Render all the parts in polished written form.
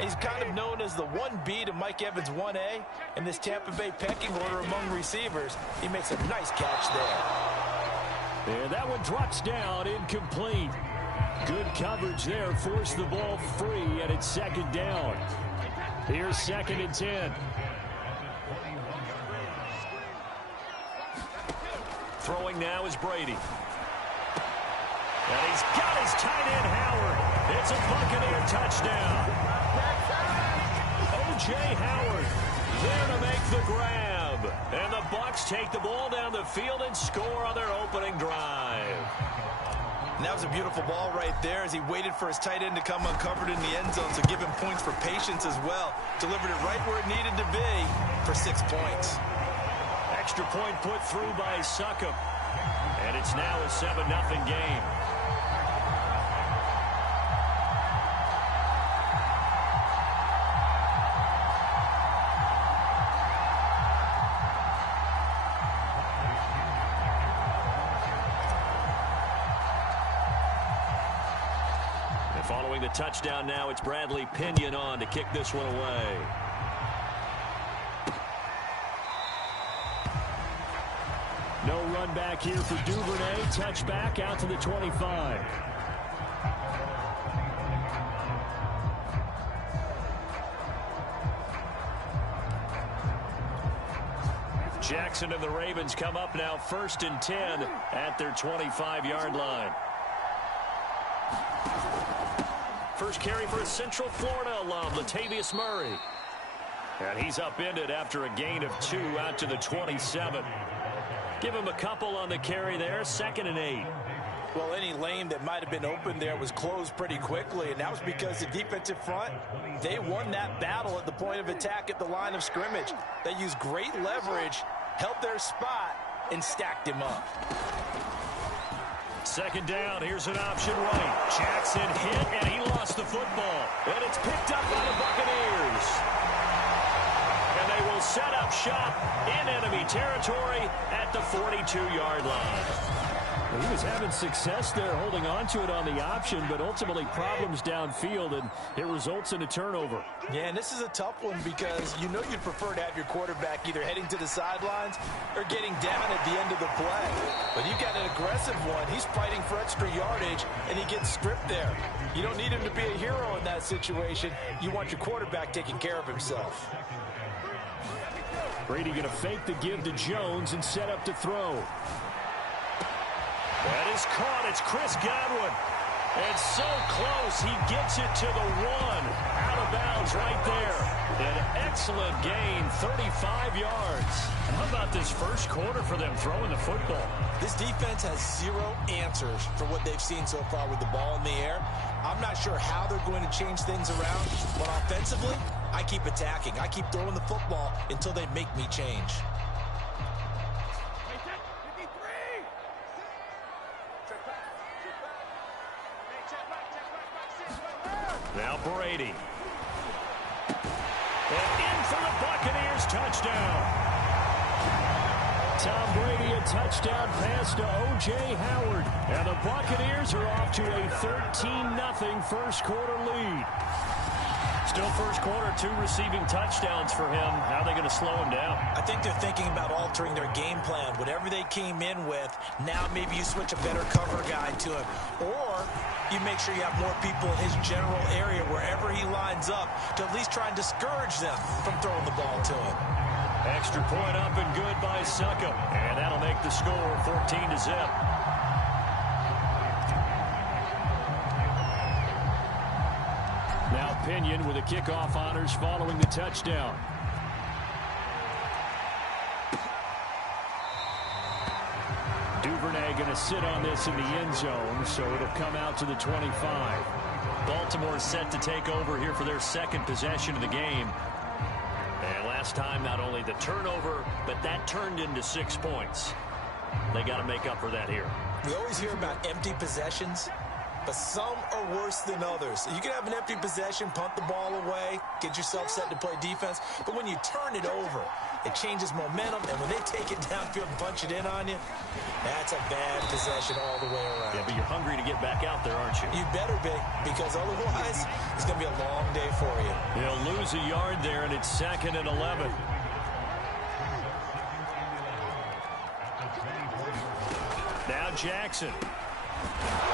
He's kind of known as the 1B to Mike Evans 1A in this Tampa Bay pecking order among receivers. He makes a nice catch there. And that one drops down, incomplete. Good coverage there, forced the ball free, and it's second down. Here's 2nd and 10. Throwing now is Brady. And he's got his tight end, Howard. It's a Buccaneer touchdown. O.J. Howard there to make the grab. And the Bucs take the ball down the field and score on their opening drive. And that was a beautiful ball right there as he waited for his tight end to come uncovered in the end zone, so give him points for patience as well. Delivered it right where it needed to be for 6 points. Extra point put through by Succop. And it's now a 7-0 game. Following the touchdown now, it's Bradley Pinion on to kick this one away. No run back here for Duvernay. Touchback out to the 25. Jackson and the Ravens come up now 1st and 10 at their 25-yard line. First carry for a Central Florida alum, Latavius Murray. And he's upended after a gain of 2 out to the 27. Give him a couple on the carry there, 2nd and 8. Well, any lane that might have been open there was closed pretty quickly, and that was because the defensive front, they won that battle at the point of attack at the line of scrimmage. They used great leverage, held their spot, and stacked him up. 2nd down, here's an option right. Jackson hit, and he lost the football. And it's picked up by the Buccaneers. And they will set up shop in enemy territory at the 42-yard line. Well, he was having success there holding on to it on the option, but ultimately problems downfield, and it results in a turnover. Yeah, and this is a tough one because you know you'd prefer to have your quarterback either heading to the sidelines or getting down at the end of the play. But you've got an aggressive one. He's fighting for extra yardage, and he gets stripped there. You don't need him to be a hero in that situation. You want your quarterback taking care of himself. Brady going to fake the give to Jones and set up to throw. That is caught. It's Chris Godwin. And so close, he gets it to the 1. Out of bounds right there. An excellent gain, 35 yards. How about this first quarter for them throwing the football? This defense has 0 answers for what they've seen so far with the ball in the air. I'm not sure how they're going to change things around, but offensively, I keep attacking. I keep throwing the football until they make me change. Now Brady. And in for the Buccaneers, touchdown. Tom Brady, a touchdown pass to O.J. Howard. And the Buccaneers are off to a 13-0 first quarter lead. Still first quarter, 2 receiving touchdowns for him. How are they going to slow him down? I think they're thinking about altering their game plan. Whatever they came in with, now maybe you switch a better cover guy to him. Or you make sure you have more people in his general area wherever he lines up to at least try and discourage them from throwing the ball to him. Extra point up and good by Succop. And that'll make the score 14-0. Now Pinion with the kickoff honors following the touchdown. Duvernay going to sit on this in the end zone, so it'll come out to the 25. Baltimore set to take over here for their 2nd possession of the game. And last time, not only the turnover, but that turned into 6 points. They got to make up for that here. We always hear about empty possessions, but some are worse than others. You can have an empty possession, punt the ball away, get yourself set to play defense, but when you turn it over, it changes momentum, and when they take it downfield and punch it in on you, that's a bad possession all the way around. Yeah, but you're hungry to get back out there, aren't you? You better be, because otherwise, it's going to be a long day for you. lose a yard there, and it's 2nd and 11. Now Jackson.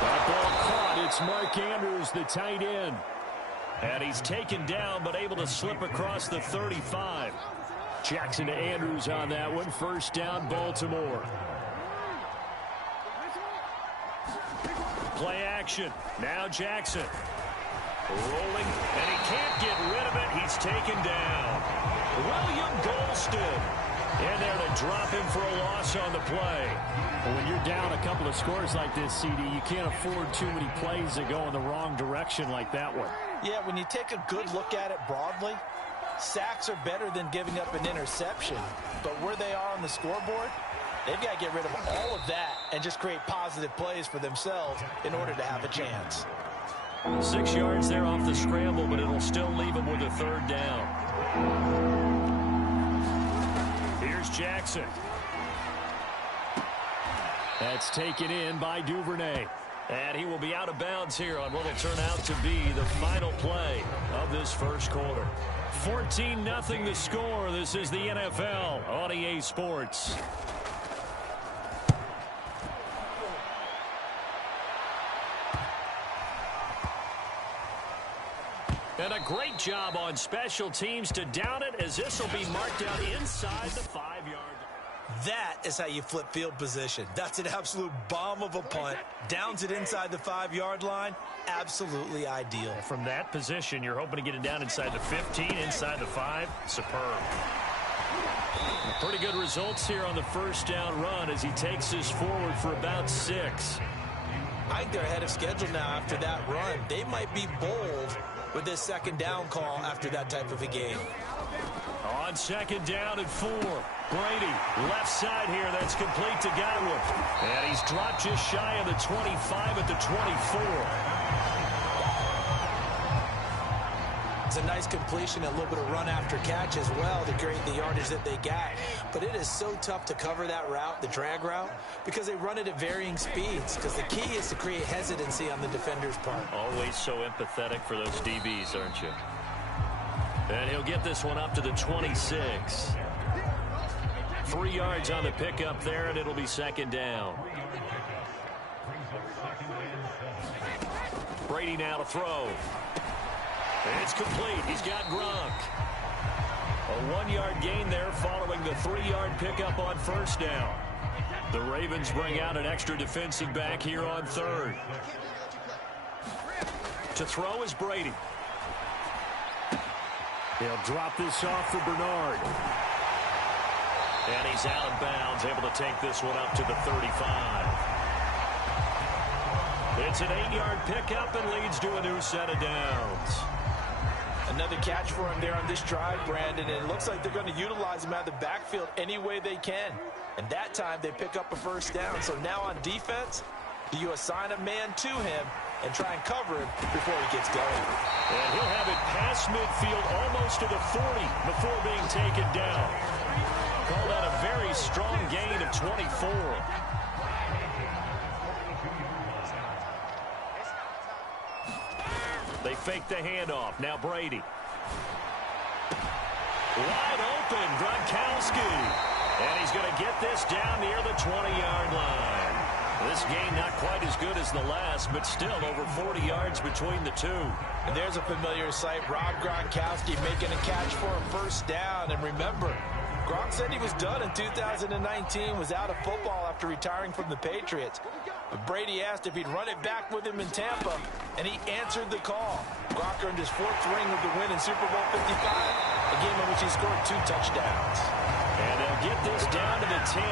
That ball caught. It's Mark Andrews, the tight end. And he's taken down, but able to slip across the 35. Jackson to Andrews on that one. First down, Baltimore. Play action. Now Jackson. Rolling, and he can't get rid of it. He's taken down. William Golston in there to drop him for a loss on the play. Well, when you're down a couple of scores like this, CD, you can't afford too many plays that go in the wrong direction like that one. Yeah, when you take a good look at it broadly, sacks are better than giving up an interception. But where they are on the scoreboard, they've got to get rid of all of that and just create positive plays for themselves in order to have a chance. 6 yards there off the scramble, but it'll still leave him with a 3rd down. Here's Jackson. That's taken in by Duvernay. And he will be out of bounds here on what will turn out to be the final play of this first quarter. 14-0 the score. This is the NFL on EA Sports. And a great job on special teams to down it, as this will be marked out inside the 5-yard. That is how you flip field position. That's an absolute bomb of a punt. Downs it inside the 5-yard line. Absolutely ideal. From that position, you're hoping to get it down inside the 15, inside the 5. Superb. Pretty good results here on the first down run as he takes this forward for about 6. I think they're ahead of schedule now after that run. They might be bold with this 2nd down call after that type of a game. On 2nd down and 4. Brady, left side here. That's complete to Godwin. And he's dropped just shy of the 25 at the 24. It's a nice completion, a little bit of run after catch as well to create the yardage that they got. But it is so tough to cover that route, the drag route, because they run it at varying speeds. Because the key is to create hesitancy on the defender's part. Always so empathetic for those DBs, aren't you? And he'll get this one up to the 26. 3 yards on the pickup there, and it'll be 2nd down. Brady now to throw. It's complete. He's got Gronk. A 1-yard gain there following the 3-yard pickup on first down. The Ravens bring out an extra defensive back here on 3rd. To throw is Brady. They'll drop this off for Bernard. And he's out of bounds, able to take this one up to the 35. It's an 8-yard pickup and leads to a new set of downs. Another catch for him there on this drive, Brandon. And it looks like they're going to utilize him out of the backfield any way they can. And that time they pick up a 1st down. So now on defense, do you assign a man to him and try and cover him before he gets going? And he'll have it past midfield almost to the 40 before being taken down. Call that a very strong gain of 24. They fake the handoff. Now Brady. Wide open, Gronkowski. And he's going to get this down near the 20-yard line. This game not quite as good as the last, but still over 40 yards between the two. And there's a familiar sight. Rob Gronkowski making a catch for a 1st down. And remember, Gronk said he was done in 2019, was out of football after retiring from the Patriots. But Brady asked if he'd run it back with him in Tampa, and he answered the call. Gronk earned his 4th ring with the win in Super Bowl 55, a game in which he scored 2 touchdowns. And they'll get this down to the 10.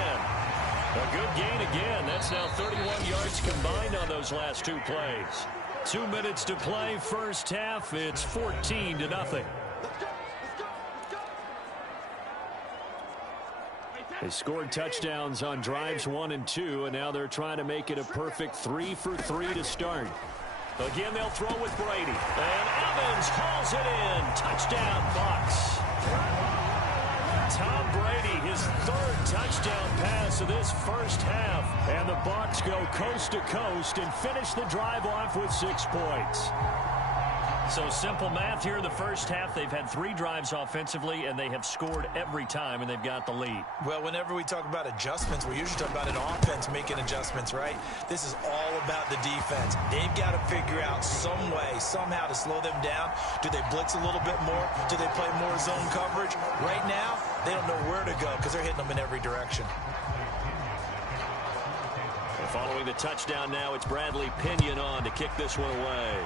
A good gain again. That's now 31 yards combined on those last 2 plays. 2 minutes to play, first half. It's 14-0. They scored touchdowns on drives 1 and 2, and now they're trying to make it a perfect 3 for 3 to start. Again, they'll throw with Brady. And Evans hauls it in. Touchdown, Bucs. Tom Brady, his 3rd touchdown pass of this first half. And the Bucs go coast to coast and finish the drive off with 6 points. So simple math here in the first half. They've had 3 drives offensively, and they have scored every time, and they've got the lead. Well, whenever we talk about adjustments, we're usually talking about an offense making adjustments, right? This is all about the defense. They've got to figure out some way, somehow to slow them down. Do they blitz a little bit more? Do they play more zone coverage? Right now, they don't know where to go because they're hitting them in every direction. Following the touchdown now, it's Bradley Pinion on to kick this one away.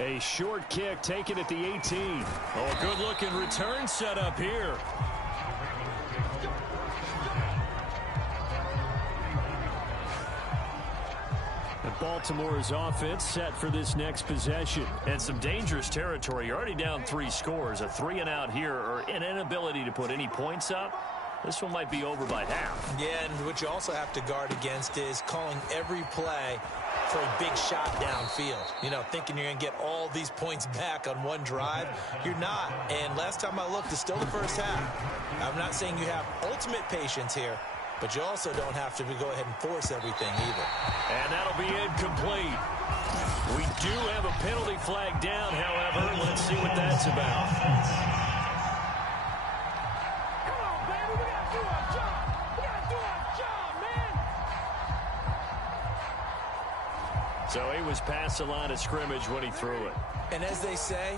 A short kick taken at the 18. Oh, good-looking return set up here. And Baltimore's offense set for this next possession. And some dangerous territory. You're already down 3 scores. A 3-and-out here, or an inability to put any points up. This one might be over by half. Yeah, and what you also have to guard against is calling every play for a big shot downfield. You know, thinking you're going to get all these points back on one drive. You're not. And last time I looked, it's still the first half. I'm not saying you have ultimate patience here, but you also don't have to go ahead and force everything either. And that'll be incomplete. We do have a penalty flag down, however. Let's see what that's about. So he was past the line of scrimmage when he threw it. And as they say,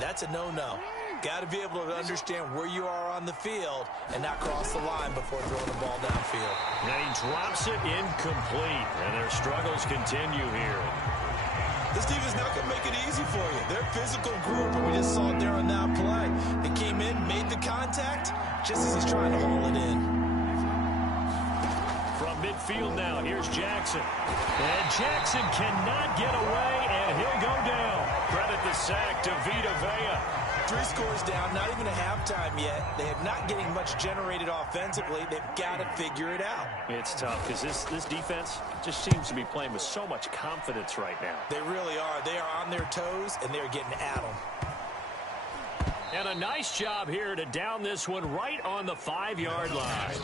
that's a no-no. Got to be able to understand where you are on the field and not cross the line before throwing the ball downfield. And he drops it incomplete. And their struggles continue here. This team is not going to make it easy for you. They're a physical group, and we just saw it there on that play. They came in, made the contact, just as he's trying to haul it in. From midfield now, here's Jackson. And Jackson cannot get away, and he'll go down. Credit the sack to Vita Vea. 3 scores down, not even a halftime yet. They are not getting much generated offensively. They've got to figure it out. It's tough because this defense just seems to be playing with so much confidence right now. They really are. They are on their toes, and they're getting at them. And a nice job here to down this one right on the 5-yard line.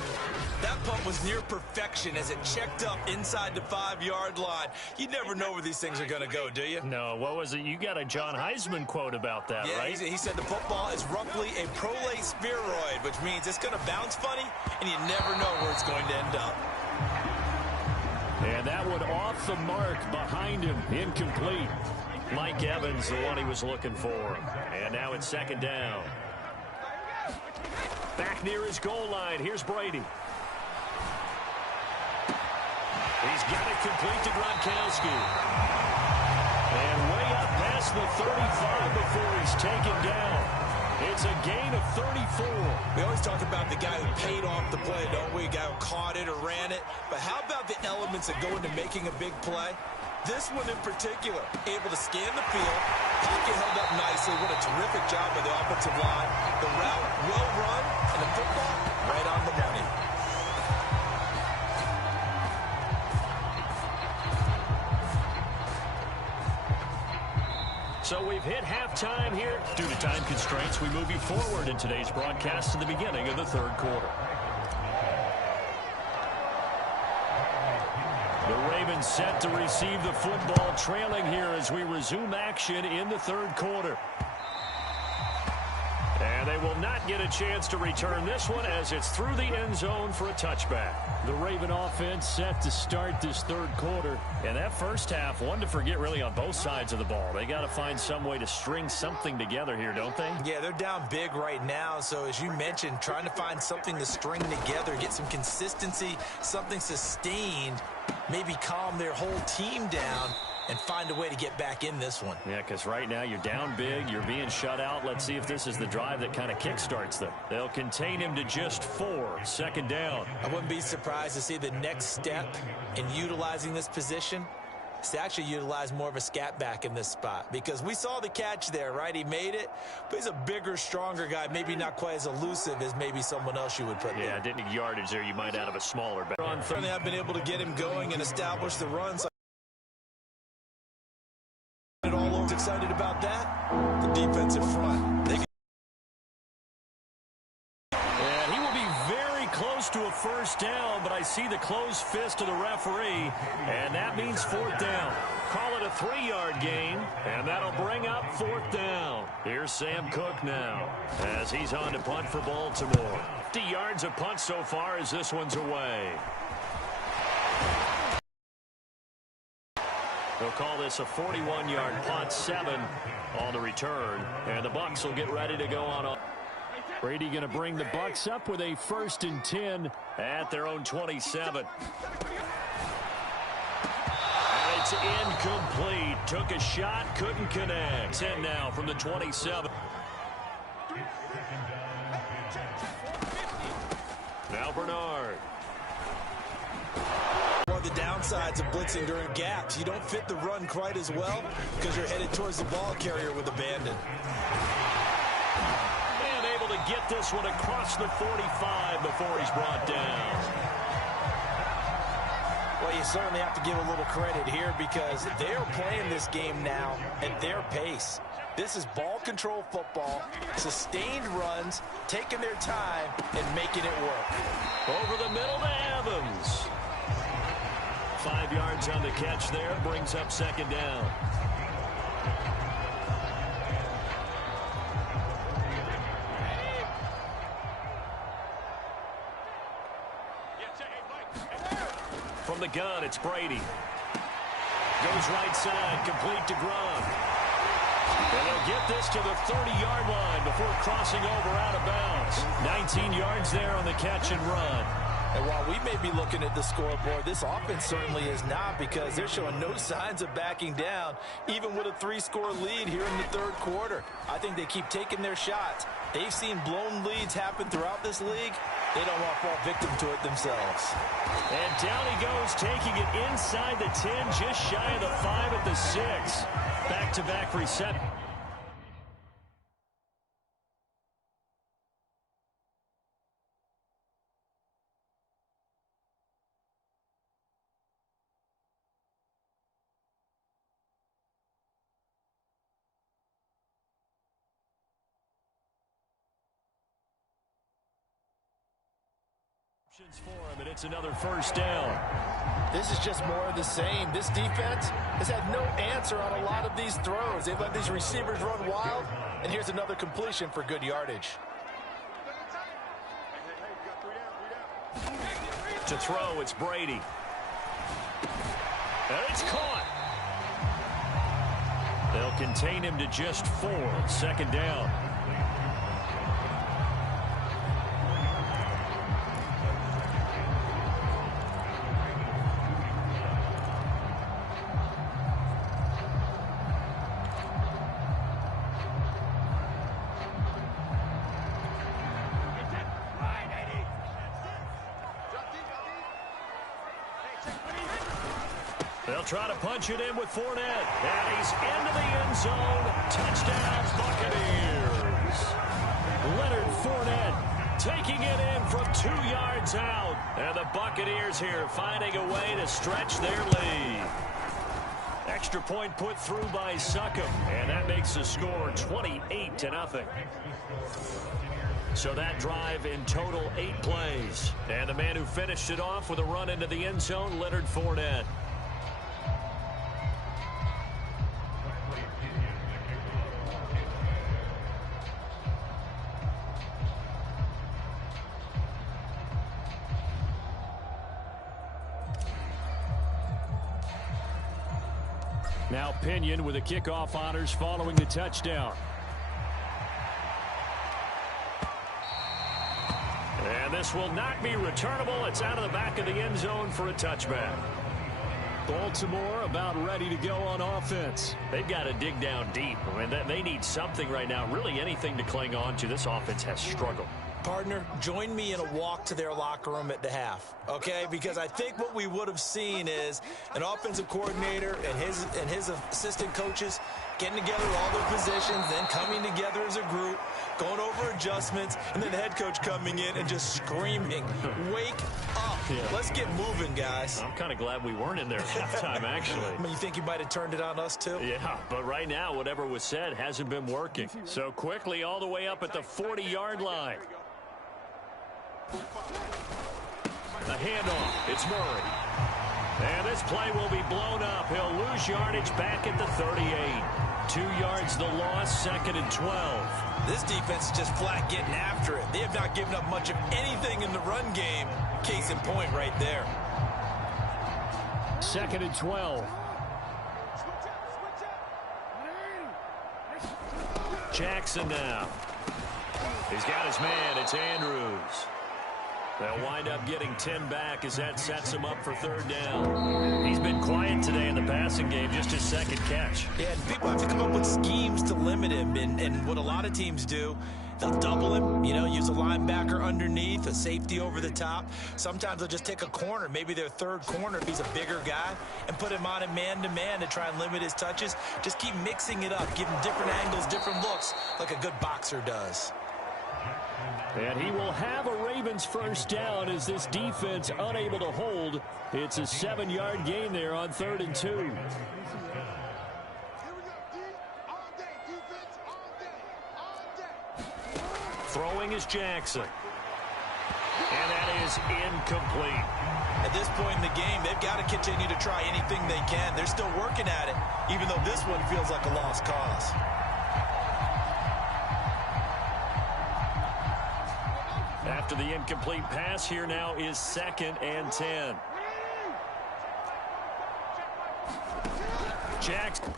That punt was near perfection as it checked up inside the 5-yard line. You never know where these things are going to go, do you? No, what was it? You got a John Heisman quote about that, yeah, right? He said the football is roughly a prolate spheroid, which means it's going to bounce funny, and you never know where it's going to end up. And that one off the mark behind him, incomplete. Mike Evans, the one he was looking for. And now it's 2nd down. Back near his goal line. Here's Brady. He's got it complete to Gronkowski. And way up past the 35 before he's taken down. It's a gain of 34. We always talk about the guy who paid off the play, don't we? A guy who caught it or ran it. But how about the elements that go into making a big play? This one in particular, able to scan the field, pocket held up nicely. What a terrific job by the offensive line. The route well run, and the football right on the money. So we've hit halftime here. Due to time constraints, we move you forward in today's broadcast to the beginning of the 3rd quarter. The Ravens set to receive the football, trailing here as we resume action in the 3rd quarter. And they will not get a chance to return this one as it's through the end zone for a touchback. The Raven offense set to start this 3rd quarter. And that first half, one to forget really on both sides of the ball. They got to find some way to string something together here, don't they? Yeah, they're down big right now. So as you mentioned, trying to find something to string together, get some consistency, something sustained, maybe calm their whole team down and find a way to get back in this one. Yeah, because right now you're down big, you're being shut out. Let's see if this is the drive that kind of kickstarts them. They'll contain him to just 4, 2nd down. I wouldn't be surprised to see the next step in utilizing this position is to actually utilize more of a scat back in this spot, because we saw the catch there, right? He made it, but he's a bigger, stronger guy, maybe not quite as elusive as maybe someone else you would put there. Yeah, didn't need yardage there. You might out of a smaller back. They have been able to get him going and establish the run. So all over excited about that. The defensive front. And he will be very close to a first down, but I see the closed fist of the referee, and that means fourth down. Call it a 3-yard gain, and that'll bring up fourth down. Here's Sam Cook now as he's on to punt for Baltimore. 50 yards of punt so far as this one's away. They'll call this a 41-yard punt, 7 on the return, and the Bucs will get ready to go on. Brady going to bring the Bucs up with a 1st and 10 at their own 27. And it's incomplete. Took a shot, couldn't connect. 10 now from the 27. Now Bernard. One of the downsides of blitzing during gaps, you don't fit the run quite as well because you're headed towards the ball carrier with abandon. And able to get this one across the 45 before he's brought down. Well, you certainly have to give a little credit here because they're playing this game now at their pace. This is ball control football, sustained runs, taking their time, and making it work. Over the middle to Evans. 5 yards on the catch there, brings up second down. From the gun, it's Brady. Goes right side, complete to Gronk. And they'll get this to the 30-yard line before crossing over out of bounds. 19 yards there on the catch and run. And while we may be looking at the scoreboard, this offense certainly is not because they're showing no signs of backing down, even with a 3-score lead here in the third quarter. I think they keep taking their shots. They've seen blown leads happen throughout this league. They don't want to fall victim to it themselves. And down he goes, taking it inside the 10, just shy of the 5 at the 6. Back-to-back reception. For him, and it's another first down. This is just more of the same. This defense has had no answer on a lot of these throws. They've let these receivers run wild, and here's another completion for good yardage. To throw, it's Brady. And it's caught. They'll contain him to just 4. Second down. They'll try to punch it in with Fournette. And he's into the end zone. Touchdown, Buccaneers. Leonard Fournette taking it in from 2 yards out. And the Buccaneers here finding a way to stretch their lead. Extra point put through by Succop. And that makes the score 28-0. So that drive in total 8 plays. And the man who finished it off with a run into the end zone, Leonard Fournette. Now Pinion with the kickoff honors following the touchdown. And this will not be returnable. It's out of the back of the end zone for a touchback. Baltimore about ready to go on offense. They've got to dig down deep. I mean, they need something right now, really anything to cling on to. This offense has struggled. Partner, join me in a walk to their locker room at the half, okay? Because I think what we would have seen is an offensive coordinator and his assistant coaches getting together all their positions, then coming together as a group, going over adjustments, and then the head coach coming in and just screaming, wake up. Yeah. Let's get moving, guys. I'm kind of glad we weren't in there at halftime, actually. I mean, you think you might have turned it on us, too? Yeah, but right now, whatever was said hasn't been working. So quickly all the way up at the 40-yard line. A handoff. It's Murray. And this play will be blown up. He'll lose yardage back at the 38. 2 yards the loss, 2nd and 12. This defense is just flat getting after it. They have not given up much of anything in the run game. Case in point right there. 2nd and 12. Jackson now. He's got his man. It's Andrews. They'll wind up getting 10 back as that sets him up for 3rd down. He's been quiet today in the passing game, just his 2nd catch. Yeah, and people have to come up with schemes to limit him, and what a lot of teams do, they'll double him, use a linebacker underneath, a safety over the top. Sometimes they'll just take a corner, maybe their 3rd corner if he's a bigger guy, and put him on a man-to-man to try and limit his touches. Just keep mixing it up, give him different angles, different looks, like a good boxer does. And he will have a Ravens 1st down as this defense unable to hold. It's a 7-yard gain there on 3rd and 2. Throwing is Jackson. And that is incomplete. At this point in the game, they've got to continue to try anything they can. They're still working at it, even though this one feels like a lost cause. After the incomplete pass, here now is 2nd and 10. Jackson.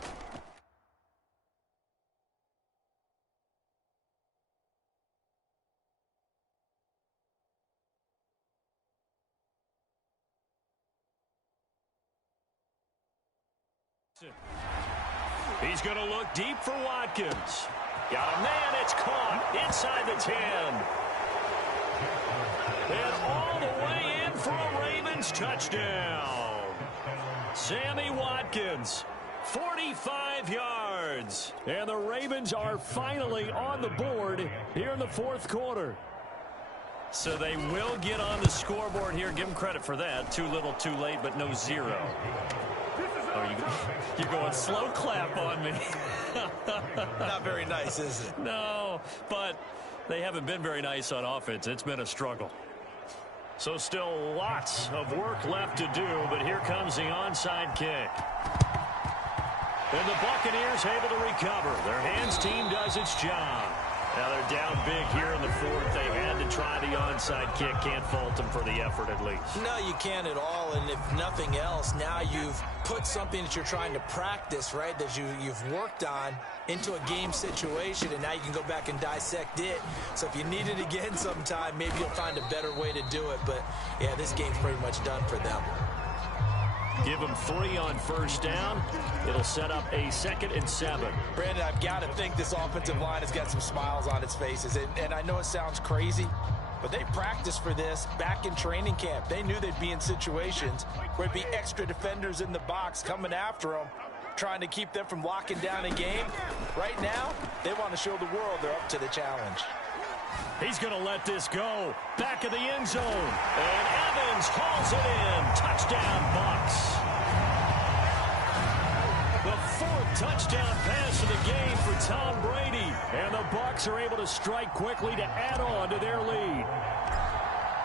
He's going to look deep for Watkins. Got a man, it's caught inside the 10. And all the way in for a Ravens touchdown. Sammy Watkins, 45 yards. And the Ravens are finally on the board here in the 4th quarter. So they will get on the scoreboard here. Give them credit for that. Too little, too late, but no 0. Oh, you're going slow clap on me. Not very nice, is it? No, but they haven't been very nice on offense. It's been a struggle. So still lots of work left to do, but here comes the onside kick. And the Buccaneers able to recover. Their hands team does its job. Now they're down big here in the 4th. They had to try the onside kick. Can't fault them for the effort at least. No, you can't at all. And if nothing else, now you've put something that you're trying to practice, right, that you've worked on into a game situation, and now you can go back and dissect it. So if you need it again sometime, maybe you'll find a better way to do it. But, yeah, this game's pretty much done for them. Give them 3 on 1st down. It'll set up a 2nd and 7. Brandon, I've got to think this offensive line has got some smiles on its faces. And I know it sounds crazy, but they practiced for this back in training camp. They knew they'd be in situations where there'd be extra defenders in the box coming after them, trying to keep them from locking down a game. Right now, they want to show the world they're up to the challenge. He's going to let this go. Back of the end zone. And Evans hauls it in. Touchdown, Bucs. The 4th touchdown pass of the game for Tom Brady. And the Bucs are able to strike quickly to add on to their lead.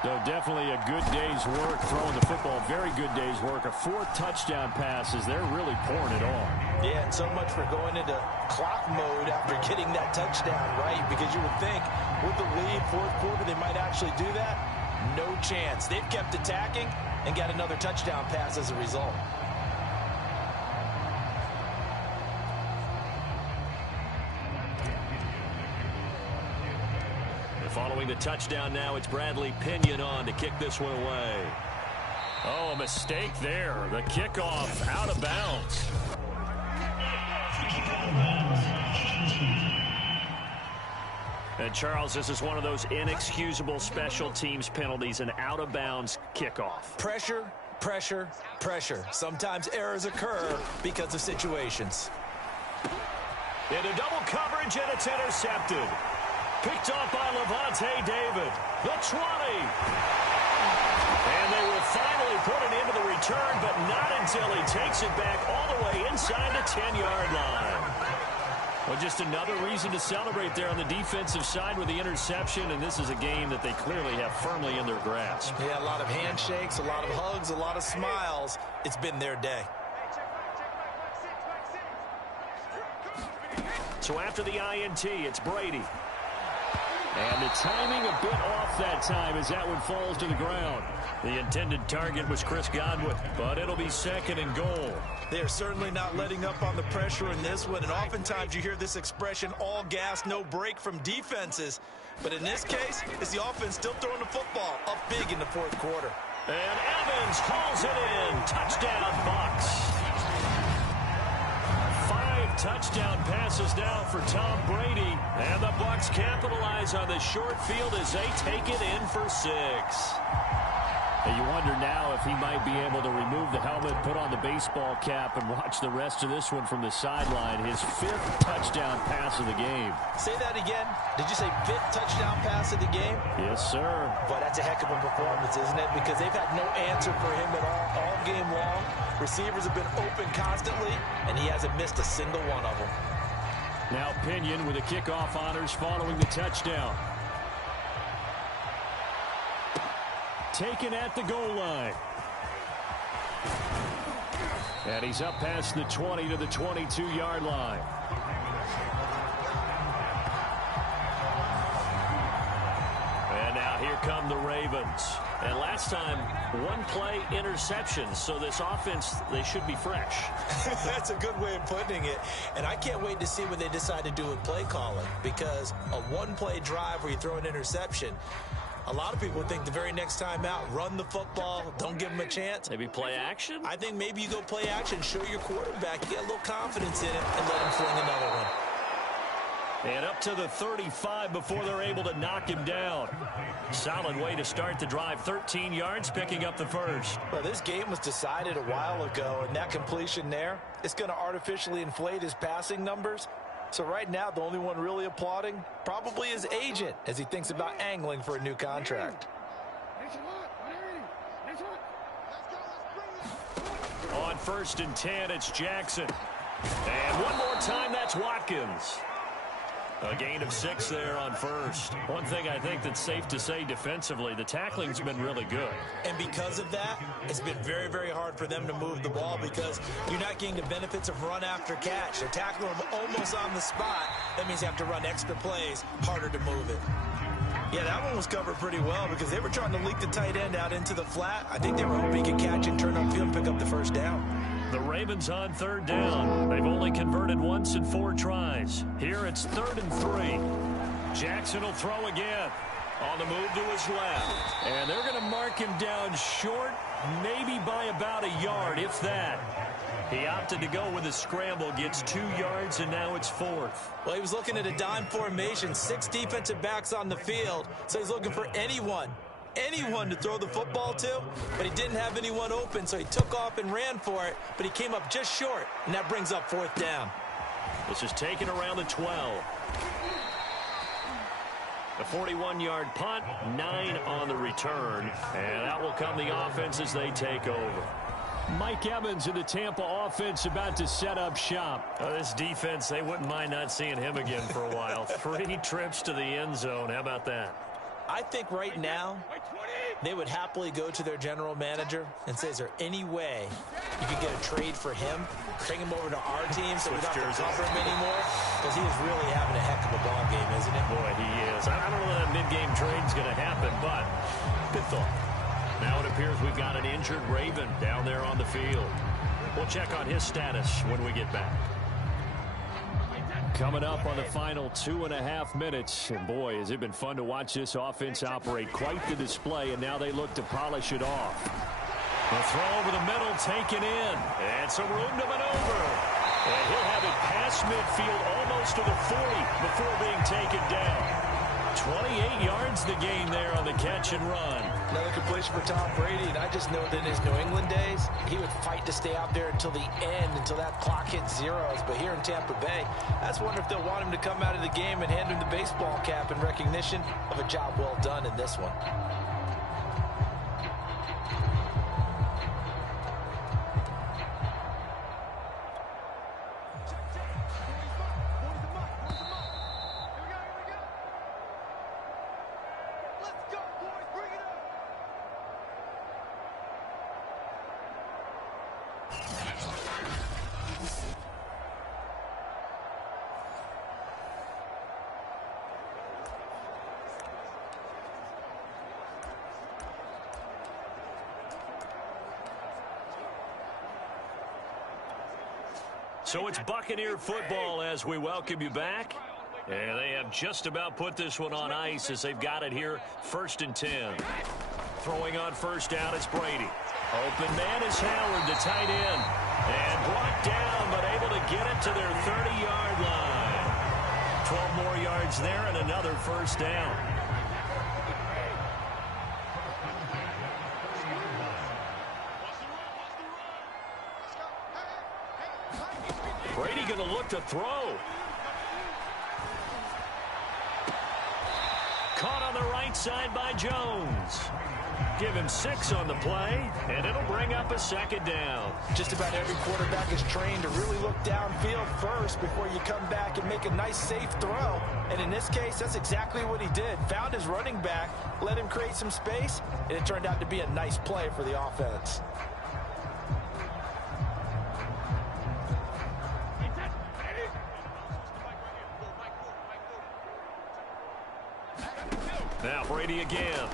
So definitely a good day's work throwing the football. Very good day's work. A 4th touchdown pass as they're really pouring it on. Yeah, and so much for going into clock mode after getting that touchdown, right? Because you would think with the lead, 4th quarter, they might actually do that. No chance. They've kept attacking and got another touchdown pass as a result. Following the touchdown now, it's Bradley Pinion on to kick this one away. Oh, a mistake there. The kickoff out of bounds. And Charles, this is one of those inexcusable special teams penalties, an out-of-bounds kickoff. Pressure, pressure, pressure. Sometimes errors occur because of situations. Into double coverage, and it's intercepted. Picked off by Levante David. The 20. And they will finally put it into the return, but not until he takes it back all the way inside the 10-yard line. Well, just another reason to celebrate there on the defensive side with the interception, and this is a game that they clearly have firmly in their grasp. Yeah, a lot of handshakes, a lot of hugs, a lot of smiles. It's been their day. So after the INT, it's Brady. And the timing a bit off that time as that one falls to the ground. The intended target was Chris Godwin, but it'll be 2nd and goal. They are certainly not letting up on the pressure in this one, and oftentimes you hear this expression, all gas, no break from defenses. But in this case, it's the offense still throwing the football up big in the 4th quarter. And Evans hauls it in. Touchdown, Bucs. 5 touchdown passes now for Tom Brady. And the Bucs capitalize on the short field as they take it in for 6. You wonder now if he might be able to remove the helmet, put on the baseball cap, and watch the rest of this one from the sideline. His 5th touchdown pass of the game. Say that again. Did you say 5th touchdown pass of the game? Yes, sir. But that's a heck of a performance, isn't it? Because they've had no answer for him at all game long. Receivers have been open constantly, and he hasn't missed a single one of them. Now Pinion with the kickoff honors following the touchdown. Taken at the goal line. And he's up past the 20 to the 22-yard line. And now here come the Ravens. And last time, 1 play interception. So this offense, they should be fresh. That's a good way of putting it. And I can't wait to see what they decide to do with play calling. Because a 1-play drive where you throw an interception, a lot of people think the very next time out, run the football, don't give them a chance. Maybe play action? I think maybe you go play action, show your quarterback, get a little confidence in it, and let him fling another one. And up to the 35 before they're able to knock him down. Solid way to start the drive. 13 yards, picking up the first. Well, this game was decided a while ago, and that completion there, it's going to artificially inflate his passing numbers. So right now, the only one really applauding probably his agent as he thinks about angling for a new contract. On 1st and 10, it's Jackson. And one more time, that's Watkins. A gain of 6 there on 1st. One thing I think that's safe to say defensively, the tackling's been really good. And because of that, it's been very, very hard for them to move the ball because you're not getting the benefits of run after catch. They're tackling them almost on the spot. That means you have to run extra plays, harder to move it. Yeah, that one was covered pretty well because they were trying to leak the tight end out into the flat. I think they were hoping he could catch and turn upfield and pick up the first down. The Ravens on 3rd down. They've only converted once in 4 tries. Here it's 3rd and 3. Jackson will throw again. On the move to his left. And they're going to mark him down short, maybe by about a yard, if that. He opted to go with a scramble, gets 2 yards, and now it's 4th. Well, he was looking at a dime formation, 6 defensive backs on the field, so he's looking for anyone to throw the football to, but he didn't have anyone open, so he took off and ran for it, but he came up just short, and that brings up 4th down. This is taken around the 12. A 41-yard punt, 9 on the return, and that will come the offense as they take over. Mike Evans in the Tampa offense about to set up shop. This defense, they wouldn't mind not seeing him again for a while. 3 trips to the end zone. How about that? I think right now they would happily go to their general manager and say, is there any way you could get a trade for him, bring him over to our team so we don't have to cover him anymore? Because he is really having a heck of a ball game, isn't it? Boy, he is. I don't know that mid-game trade's going to happen, but good thought. Now it appears we've got an injured Raven down there on the field. We'll check on his status when we get back. Coming up on the final 2.5 minutes. And boy, has it been fun to watch this offense operate. Quite the display, and now they look to polish it off. The throw over the middle, taken in. And some room to maneuver. And he'll have it past midfield almost to the 40 before being taken down. 28 yards the gain there on the catch and run. Another completion for Tom Brady, and I just know that in his New England days, he would fight to stay out there until the end, until that clock hit zeros. But here in Tampa Bay, I just wonder if they'll want him to come out of the game and hand him the baseball cap in recognition of a job well done in this one. So it's Buccaneer football as we welcome you back. And they have just about put this one on ice as they've got it here, 1st and 10. Throwing on first down, it's Brady. Open man is Howard, the tight end. And brought down, but able to get it to their 30-yard line. 12 more yards there and another first down. Brady going to look to throw. Caught on the right side by Jones. Give him 6 on the play, and it'll bring up a 2nd down. Just about every quarterback is trained to really look downfield first before you come back and make a nice, safe throw. And in this case, that's exactly what he did. Found his running back, let him create some space, and it turned out to be a nice play for the offense. Now Brady again.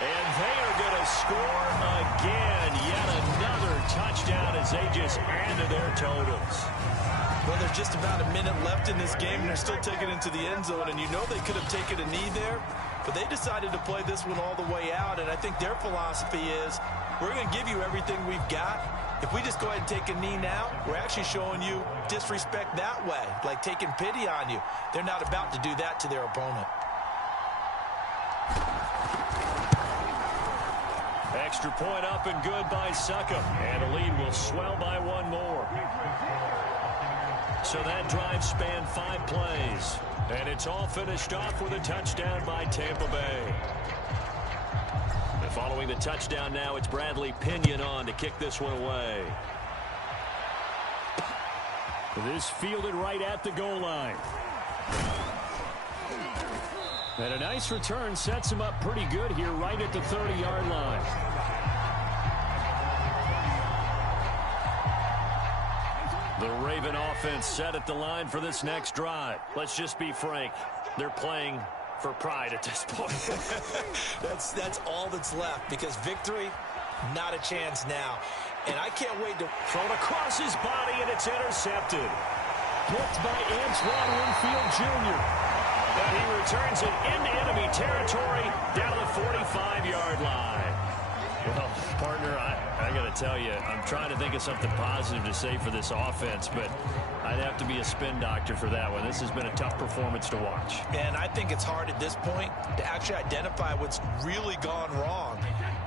And they are going to score again. Yet another touchdown as they just add to their totals. Well, there's just about a minute left in this game, and they're still taking it into the end zone. And you know they could have taken a knee there, but they decided to play this one all the way out. And I think their philosophy is, we're going to give you everything we've got. If we just go ahead and take a knee now, we're actually showing you disrespect that way, like taking pity on you. They're not about to do that to their opponent. Extra point up and good by Succop. And the lead will swell by 1 more. So that drive spanned 5 plays. And it's all finished off with a touchdown by Tampa Bay. And following the touchdown now, it's Bradley Pinion on to kick this one away. This fielded right at the goal line. And a nice return sets him up pretty good here right at the 30-yard line. The Raven offense set at the line for this next drive. Let's just be frank. They're playing for pride at this point. That's all that's left, because victory, not a chance now. And I can't wait to throw it across his body, and it's intercepted. Picked by Antoine Winfield Jr. But he returns it into enemy territory down to the 45-yard line. Well, partner, I got to tell you, I'm trying to think of something positive to say for this offense, but I'd have to be a spin doctor for that one. This has been a tough performance to watch. And I think it's hard at this point to actually identify what's really gone wrong.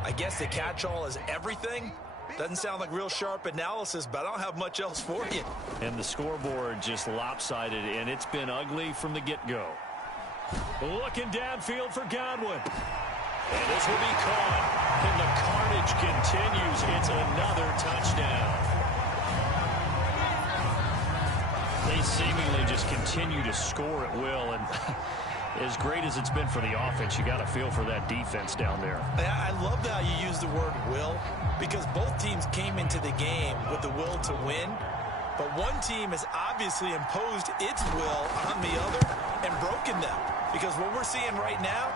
I guess the catch-all is everything. Doesn't sound like real sharp analysis, but I don't have much else for you. And the scoreboard just lopsided, and it's been ugly from the get-go. Looking downfield for Godwin. And this will be caught. And the carnage continues. It's another touchdown. They seemingly just continue to score at will. And as great as it's been for the offense, you got to feel for that defense down there. I love how you use the word will, because both teams came into the game with the will to win. But one team has obviously imposed its will on the other and broken them. Because what we're seeing right now,